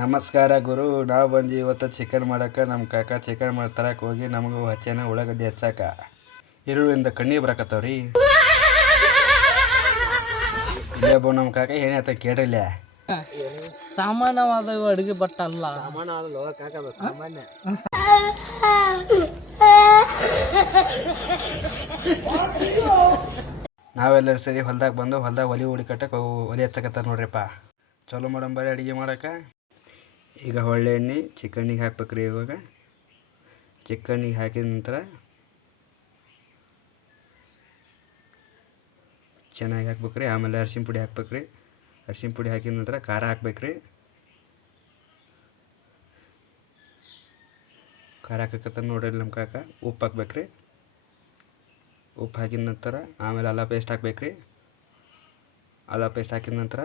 ನಮಸ್ಕಾರ ಗುರು. ನಾವು ಬಂದು ಇವತ್ತು ಚಿಕನ್ ಮಾಡೋಕೆ ನಮ್ಮ ಕಾಕ ಚಿಕನ್ ತರಕ್ಕೆ ಹೋಗಿ ನಮಗೂ ಹಚ್ಚೇನ ಉಳ್ಳಾಗಡ್ಡಿ ಹಚ್ಚಾಕ ಈರುಳ್ಳಿಯಿಂದ ಕಣ್ಣೀರು ಬರಕತ್ತವ್ರಿ. ಇಲ್ಲೇ ಬೋ ನಮ್ಮ ಕಾಕ ಏನಾಯ್ತ ಕೇಳಿಲ್ಲ. ಸಾಮಾನ್ಯವಾದ ಅಡುಗೆ ಬಟ್ ಅಲ್ಲ. ನಾವೆಲ್ಲರೂ ಸರಿ ಹೊಲ್ದಾಗ ಬಂದು ಹೊಲ್ದಾಗ ಒಲಿ ಹುಡುಕಟ್ಟಕ್ಕೆ ಒಲಿ ಹಚ್ಚಕತ್ತಾರ ನೋಡ್ರಿಪ್ಪ. ಚಲೋ ಮಾಡಂಬರಿ ಅಡುಗೆ ಮಾಡೋಕೆ. ಈಗ ಒಳ್ಳೆ ಎಣ್ಣೆ ಚಿಕನ್ನಿಗೆ ಹಾಕ್ಬೇಕ್ರಿ. ಇವಾಗ ಚಿಕನ್ನಿಗೆ ಹಾಕಿದ ನಂತರ ಚೆನ್ನಾಗಿ ಹಾಕ್ಬೇಕ್ರಿ. ಆಮೇಲೆ ಅರಿಶಿನ ಪುಡಿ ಹಾಕ್ಬೇಕ್ರಿ. ಅರಿಶಿನ ಪುಡಿ ಹಾಕಿದ ನಂತರ ಖಾರ ಹಾಕ್ಬೇಕ್ರಿ. ಖಾರ ಹಾಕಕತ್ತ ನೋಡ್ರಿ ನಮ್ಮ ಕಾಕ. ಉಪ್ಪು ಹಾಕ್ಬೇಕ್ರಿ. ಉಪ್ಪು ಹಾಕಿದ ನಂತರ ಆಮೇಲೆ ಅಲ್ಲ ಪೇಸ್ಟ್ ಹಾಕ್ಬೇಕ್ರಿ. ಅಲ್ಲ ಪೇಸ್ಟ್ ಹಾಕಿದ ನಂತರ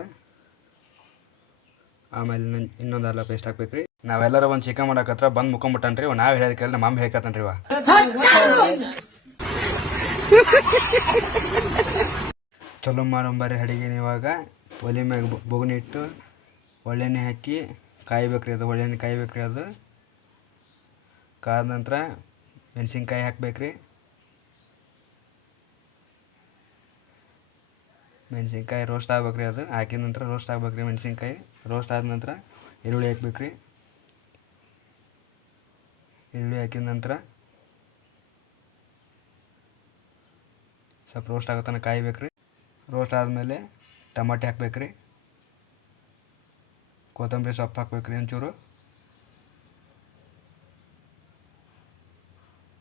ಆಮೇಲೆ ಇನ್ನೊಂದು ಅಲ್ಲ ಪೇಸ್ಟ್ ಹಾಕ್ಬೇಕ್ರಿ. ನಾವೆಲ್ಲರೂ ಒಂದು ಚಿಕನ್ ಮಾಡಕತ್ರ ಬಂದು ಮುಕ್ಕೊಂಬಿಟ್ಟನ್ರಿ. ನಾವು ಹೇಳೋದು ಕೇಳಿ ನಮ್ಮ ಅಮ್ಮ ಹೇಳ್ಕತ್ತನ್ರಿ. ಚಲೋ ಮಾಡಂಬರಿ ಅಡಿಗೆ. ಇವಾಗ ಒಲೆ ಮ್ಯಾಗ ಬೊಗಣಿ ಇಟ್ಟು ಒಳ್ಳೆಣ್ಣೆ ಹಾಕಿ ಕಾಯ್ಬೇಕ್ರಿ. ಅದು ಒಳ್ಳೆಣ್ಣೆ ಕಾಯ್ಬೇಕ್ರಿ. ಅದು ಕಾದ ನಂತರ ಮೆಣಸಿನ್ಕಾಯಿ ಹಾಕ್ಬೇಕ್ರಿ. ಮೆಣಸಿನ್ಕಾಯಿ ರೋಸ್ಟ್ ಆಗ್ಬೇಕ್ರಿ. ಅದು ಹಾಕಿದ ನಂತರ ರೋಸ್ಟ್ ಆಗ್ಬೇಕ್ರಿ. ಮೆಣಸಿನ್ಕಾಯಿ ರೋಸ್ಟ್ ಆದ ನಂತರ ಈರುಳ್ಳಿ ಹಾಕ್ಬೇಕ್ರಿ. ಈರುಳ್ಳಿ ಹಾಕಿದ ನಂತರ ಸ್ವಲ್ಪ ರೋಸ್ಟ್ ಆಗೋ ತನಕ ಕಾಯ್ಬೇಕ್ರಿ. ರೋಸ್ಟ್ ಆದಮೇಲೆ ಟಮಾಟೆ ಹಾಕ್ಬೇಕ್ರಿ. ಕೊತ್ತಂಬರಿ ಸೊಪ್ಪು ಹಾಕ್ಬೇಕ್ರಿ ಒಂಚೂರು.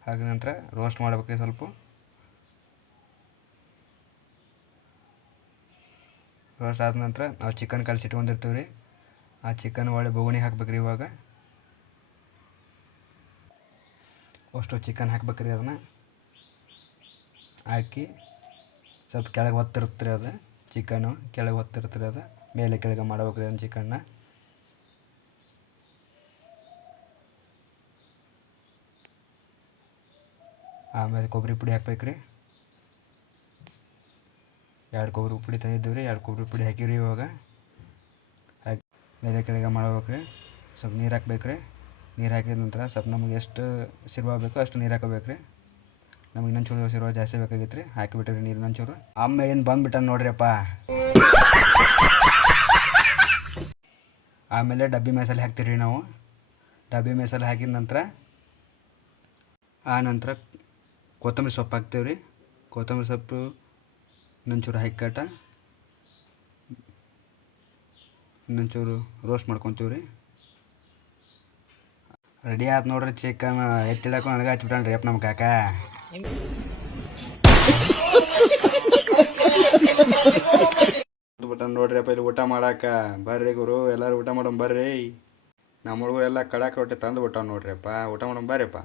ಹಾಕಿದ ನಂತರ ರೋಸ್ಟ್ ಮಾಡ್ಬೇಕ್ರಿ. ಸ್ವಲ್ಪ ರೋಸ್ಟ್ ಆದ ನಂತರ ನಾವು ಚಿಕನ್ ಕಲಸಿಟ್ಕೊಂಡಿರ್ತೀವಿ ರೀ. ಆ ಚಿಕನ್ ಒಳ್ಳೆ ಬೊಗಣಿ ಹಾಕ್ಬೇಕ್ರಿ. ಇವಾಗ ಅಷ್ಟು ಚಿಕನ್ ಹಾಕ್ಬೇಕ್ರಿ. ಅದನ್ನು ಹಾಕಿ ಸ್ವಲ್ಪ ಕೆಳಗೆ ಒತ್ತಿರ್ತೀರಿ. ಅದು ಚಿಕನ್ನು ಕೆಳಗೆ ಒತ್ತಿರ್ತೀರಿ. ಅದು ಮೇಲೆ ಕೆಳಗೆ ಮಾಡ್ಬೇಕ್ರಿ ಅದನ್ನ ಚಿಕನ್ನ. ಆಮೇಲೆ ಕೊಬ್ಬರಿ ಪುಡಿ ಹಾಕ್ಬೇಕ್ರಿ. 2 ಕೊಬ್ಬರಿ ಪುಡಿ ತಂದಿದ್ದೀವಿ ರೀ. 2 ಕೊಬ್ಬರಿ ಪುಡಿ ಹಾಕಿವ್ರಿ. ಇವಾಗ ಹಾಕಿ ಮೇಲೆ ಕೆಳಗೆ ಮಾಡ್ಬೇಕ್ರಿ. ಸ್ವಲ್ಪ ನೀರು ಹಾಕ್ಬೇಕ್ರಿ. ನೀರು ಹಾಕಿದ ನಂತರ ಸ್ವಲ್ಪ ನಮಗೆ ಎಷ್ಟು ಸಿರ್ವ ಬೇಕೋ ಅಷ್ಟು ನೀರು ಹಾಕೋಬೇಕ್ರಿ. ನಮಗೆ ಇನ್ನೊಂದು ಚೂರು ಸಿರ್ವ ಜಾಸ್ತಿ ಬೇಕಾಗಿತ್ತು ರೀ. ಹಾಕಿಬಿಟ್ರಿ ನೀರು ಇನ್ನೊಂದು ಚೂರು. ಆಮೇಲೆ ಏನು ಬಂದುಬಿಟ್ಟ ನೋಡ್ರಿಯಪ್ಪ. ಆಮೇಲೆ ಡಬ್ಬಿ ಮಸಾಲೆ ಹಾಕ್ತೀವಿ ರೀ ನಾವು. ಡಬ್ಬಿ ಮಸಾಲೆ ಹಾಕಿದ ನಂತರ ನಂತರ ಕೊತ್ತಂಬರಿ ಸೊಪ್ಪು ಹಾಕ್ತೀವಿ ರೀ. ಕೊತ್ತಂಬರಿ ಸೊಪ್ಪು ಇನ್ನೊಂಚೂರು ಹಾಕಿ ಇನ್ನೊಂಚೂರು ರೋಸ್ಟ್ ಮಾಡ್ಕೊತೀವಿ ರೀ. ರೆಡಿ ಆಯ್ತು ನೋಡ್ರಿ ಚಿಕನ್. ಎತ್ತಿಡಕ್ಕೂ ನನಗೆ ಹಚ್ಬಿಟ್ಟಾನ್ರಿ ಅಪ್ಪ ನಮ್ಮ ಕಾಕ. ಬಿಟ್ಟ ನೋಡ್ರಿ ಅಪ್ಪ ಇಲ್ಲಿ ಊಟ ಮಾಡಾಕ. ಬರ್ರಿ ಗುರು, ಎಲ್ಲರೂ ಊಟ ಮಾಡೋಣ ಬರ್ರಿ. ನಮ್ಮ ಹುಡುಗರು ಎಲ್ಲ ಕಡಾಕ್ ರೊಟ್ಟಿ ತಂದು ಬಿಟ್ಟಾವ ನೋಡ್ರಿ ಅಪ್ಪ. ಊಟ ಮಾಡೋಣ ಬರ್ರಿಪ್ಪ.